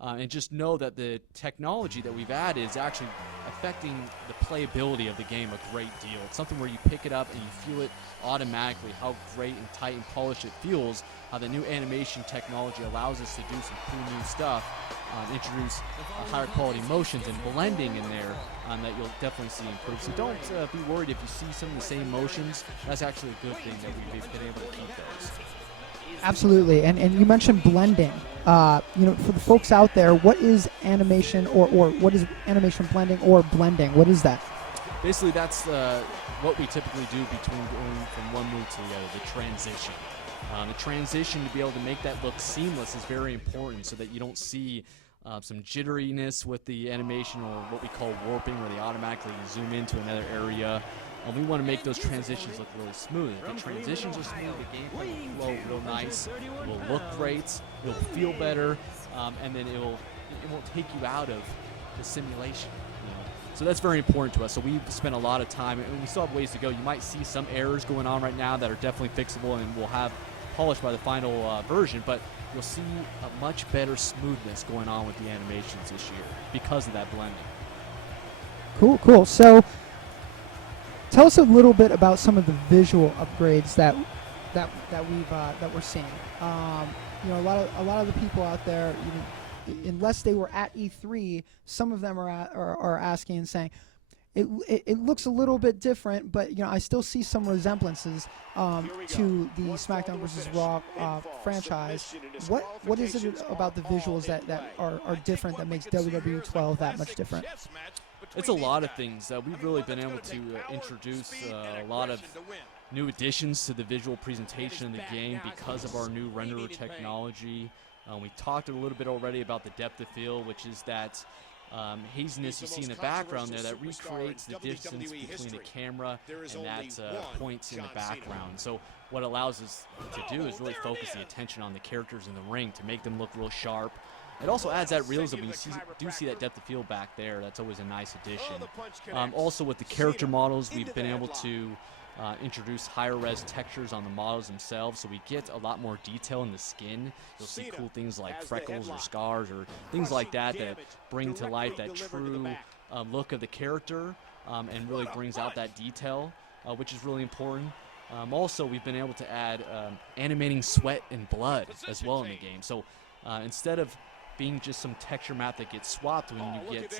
and just know that the technology that we've added is actually affecting the playability of the game a great deal. It's something where you pick it up and you feel it automatically, how great and tight and polished it feels, how the new animation technology allows us to do some cool new stuff, introduce higher quality motions and blending in there that you'll definitely see improve. So don't be worried if you see some of the same motions. That's actually a good thing that we've been able to keep those. Absolutely, and you mentioned blending. For the folks out there, what is animation or what is animation blending or blending? What is that? Basically, that's what we typically do between going from one move to the other, the transition. The transition, to be able to make that look seamless, is very important so that you don't see some jitteriness with the animation, or what we call warping, where they automatically zoom into another area. We want to make those transitions look really smooth. If the transitions are smooth, the gameplay will flow real nice, it will look great, it will feel better, and then it won't take you out of the simulation. So that's very important to us. So we've spent a lot of time, and we still have ways to go. You might see some errors going on right now that are definitely fixable and will have polished by the final version, but you'll see a much better smoothness going on with the animations this year because of that blending. Cool. So tell us a little bit about some of the visual upgrades that we're seeing. A lot of the people out there, unless they were at E3, some of them are asking and saying, it looks a little bit different, but I still see some resemblances to the SmackDown vs. Raw franchise. What is it about the visuals that are different that makes WWE 12 that much different? It's a lot of things. We've really been able to introduce a lot of new additions to the visual presentation of the game because of our new renderer technology. We talked a little bit already about the depth of field, which is that haziness you see in the background there that recreates the distance between the camera and that point in the background. So what allows us to do is really focus the attention on the characters in the ring to make them look real sharp. It also adds that realism. You do see that depth of field back there. That's always a nice addition. Also with the character models, we've been able to introduce higher res textures on the models themselves, so we get a lot more detail in the skin. You'll see cool things like freckles or scars or things like that that bring to life that true look of the character and really brings out that detail, which is really important. Also, we've been able to add animating sweat and blood as well in the game. So instead of being just some texture map that gets swapped when you get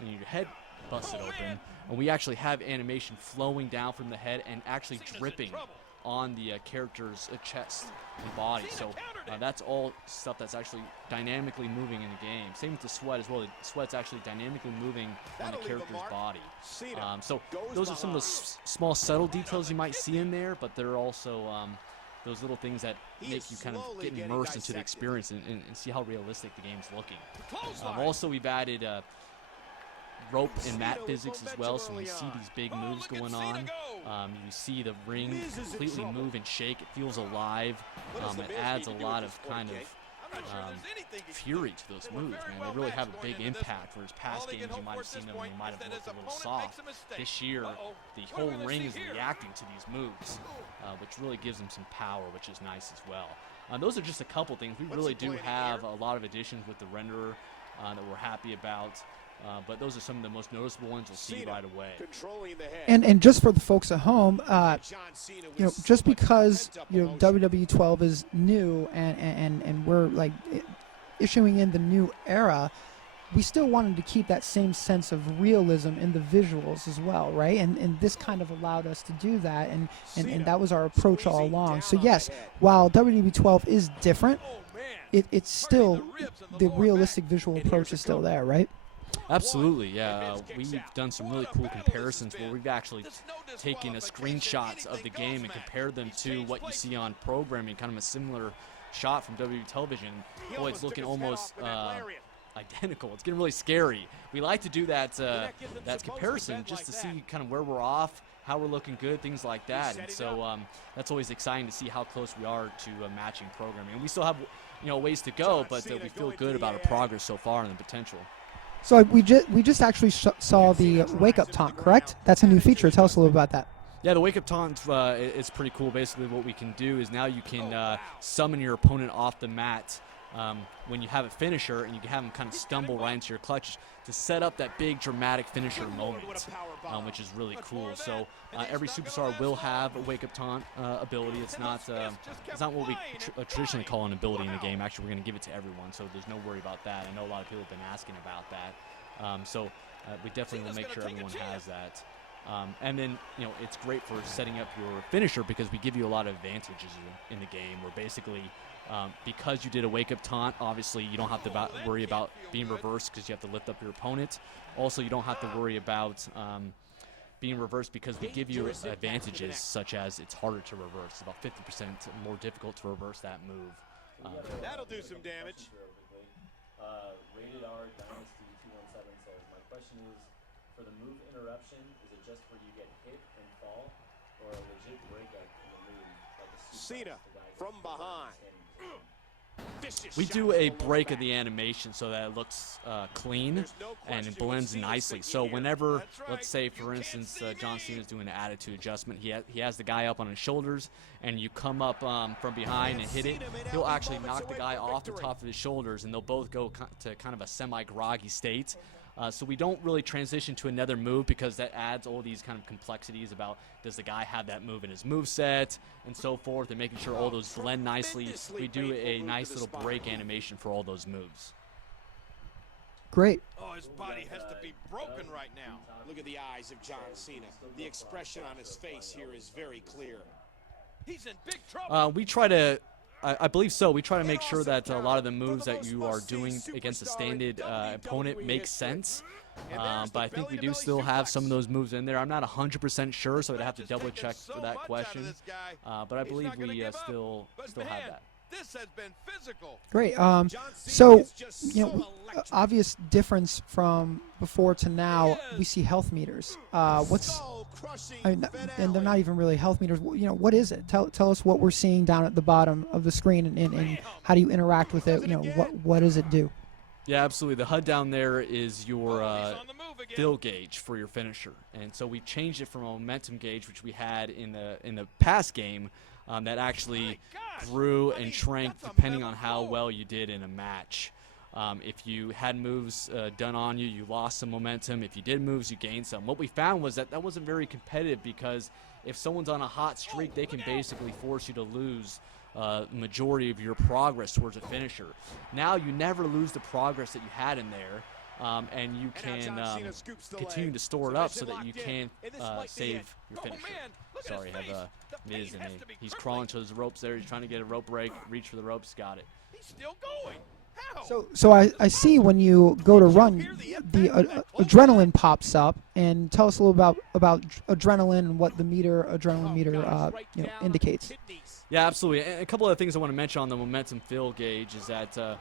when your head busted open, and we actually have animation flowing down from the head and actually dripping on the character's chest and body. So that's all stuff that's actually dynamically moving in the game. Same with the sweat as well. The sweat's actually dynamically moving on the character's body. So those are some of those small subtle details you might see in there, but they're also those little things that make you kind of get immersed into the experience and see how realistic the game's looking. Also, we've added rope and mat physics as well, so when you see these big moves going on, you see the ring completely move and shake. It feels alive. It adds a lot of kind of fury to those moves, man. They really have a big impact. Whereas past games you might have seen them and they might have looked a little soft. This year, the whole ring is reacting to these moves, which really gives them some power, which is nice as well. Those are just a couple things. We really do have a lot of additions with the renderer that we're happy about. But those are some of the most noticeable ones you'll see right away. And just for the folks at home, just because WWE 12 is new and we're like issuing in the new era, we still wanted to keep that same sense of realism in the visuals as well, right? And this kind of allowed us to do that, and that was our approach all along. So yes, while WWE 12 is different, it's still the realistic visual approach is still there, right? Absolutely, yeah. We've done some really cool comparisons where we've actually taken screenshots of the game and compared them to what you see on programming, kind of a similar shot from WWE television. Boy, it's looking almost identical. It's getting really scary. We like to do that comparison just to see kind of where we're off, how we're looking good, things like that. And so that's always exciting to see how close we are to matching programming. And we still have ways to go, but we feel good about our progress so far and the potential. So we just actually saw the wake-up taunt, correct? That's a new feature. Tell us a little about that. Yeah, the wake-up taunt is pretty cool. Basically what we can do is now you can summon your opponent off the mat when you have a finisher and you can have them kind of stumble right into your clutch to set up that big dramatic finisher moment, which is really cool. So every superstar will have a wake-up taunt ability. It's not what we traditionally call an ability in the game. Actually, we're going to give it to everyone, so there's no worry about that. I know a lot of people have been asking about that. So we definitely will make sure everyone has that. And then, it's great for setting up your finisher because we give you a lot of advantages in the game where basically because you did a wake-up taunt, obviously you don't have to worry about being reversed because you have to lift up your opponent. Also, you don't have to worry about being reversed because we give you advantages such as it's harder to reverse. It's about 50% more difficult to reverse that move. That'll do some damage. Rated R Dynasty 217 says, my question is, for the move interruption, is it just where you get hit and fall, or a legit breakup in the move, like a Cena from behind. We do a break of the animation so that it looks clean and it blends nicely. So whenever, let's say, for instance, John Cena is doing an attitude adjustment, he has the guy up on his shoulders, and you come up from behind and hit it, he'll actually knock the guy off the top of his shoulders, and they'll both go to kind of a semi-groggy state. So we don't really transition to another move because that adds all these kind of complexities about does the guy have that move in his moveset and so forth, and making sure all those blend nicely. We do a nice little break animation for all those moves. Great. Oh, his body has to be broken right now. Look at the eyes of John Cena. The expression on his face here is very clear. He's in big trouble. We try to, I believe so. We try to make sure that a lot of the moves that you are doing against a standard opponent make sense. But I think we do still have some of those moves in there. I'm not 100% sure, so I'd have to double check for that question. But I believe we still have that. This has been physical. Great. So, obvious difference from before to now, we see health meters. And they're not even really health meters. What is it? Tell us what we're seeing down at the bottom of the screen, and how do you interact with it? What does it do? Yeah, absolutely. The HUD down there is your fill gauge for your finisher, and so we changed it from a momentum gauge, which we had in the past game, that actually grew and shrank depending on how well you did in a match. If you had moves done on you, you lost some momentum. If you did moves, you gained some. What we found was that wasn't very competitive because if someone's on a hot streak, they can basically force you to lose the majority of your progress towards a finisher. Now you never lose the progress that you had in there, and you can continue to store it up so that you can save your finisher. Sorry, I have Miz, and he's crawling to his ropes there. He's trying to get a rope break, reach for the ropes, got it. He's still going. So I see when you go to run, the adrenaline pops up, and tell us a little about adrenaline and what the adrenaline meter indicates. Yeah, absolutely. And a couple of things I want to mention on the momentum fill gauge is that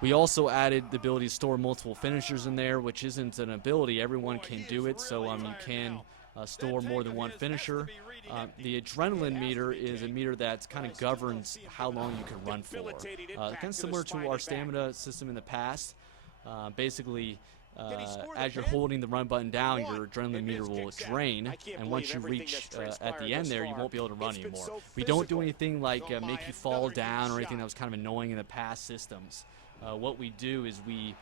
we also added the ability to store multiple finishers in there, which isn't an ability. Everyone can do it, so you can store more than one finisher. The adrenaline meter is a meter that kind of governs how long you can run for. Kind of similar to our stamina system in the past. Basically, as you're holding the run button down, your adrenaline meter will drain, and once you reach at the end there, you won't be able to run anymore. We don't do anything like make you fall down or anything that was kind of annoying in the past systems. What we do is we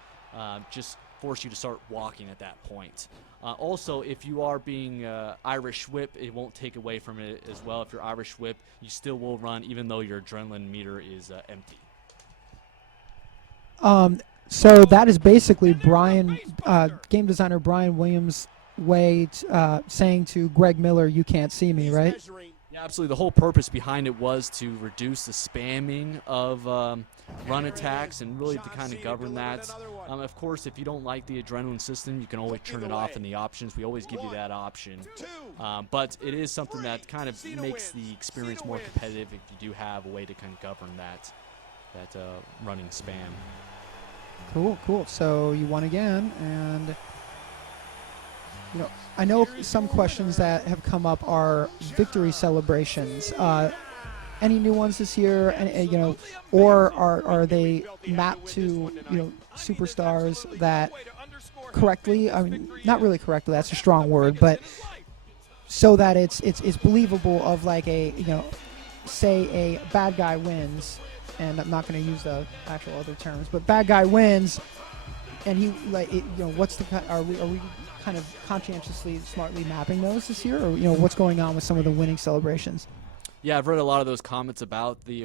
just force you to start walking at that point. Also, if you are being Irish whip, it won't take away from it as well. If you're Irish whip, you still will run even though your adrenaline meter is empty. So that is basically game designer Brian Williams' way saying to Greg Miller, "You can't see me," right? Yeah, absolutely. The whole purpose behind it was to reduce the spamming of run attacks and really to kind of govern that. Of course, if you don't like the adrenaline system, you can always turn it off in the options. We always give you that option. But it is something that kind of makes the experience more competitive if you do have a way to kind of govern that running spam. Cool. So you won again, and I know some questions that have come up are victory celebrations. Any new ones this year? And, or are they mapped to superstars that correctly? I mean, not really correctly. That's a strong word, but so that it's believable. Of like say a bad guy wins, and I'm not going to use the actual other terms, but bad guy wins, and he what's the are we kind of conscientiously, smartly mapping those this year, or what's going on with some of the winning celebrations? Yeah, I've read a lot of those comments about the